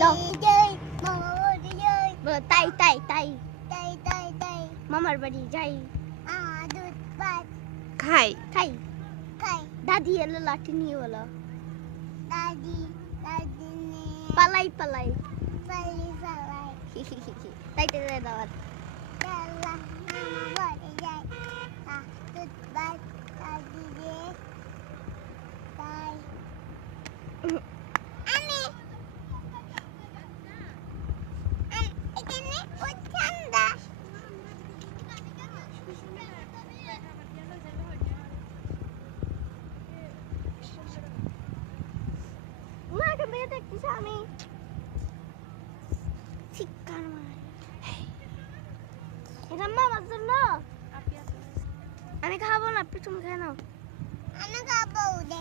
দাও যাই মামা বাড়ি যাই বলো তাই তাই তাই তাই তাই তাই মামার বাড়ি যাই দুধ ভাত খাই খাই খাই দাদি এলো লাঠি নিয়ে বলো দাদি দাদি নিয়ে পালাই পালাই পালি পালাই তাই তাই দাও চালা মামা বাড়ি যাই দুধ ভাত দাদি দিয়ে তাই আমি এখানে ঠান্ডা মাকে মেয়ে দেখতেছি আমি চিৎকার মার এটা মামার জন্য আমি খাবো না তুমি খেয়ে নাও আমি খাবো দে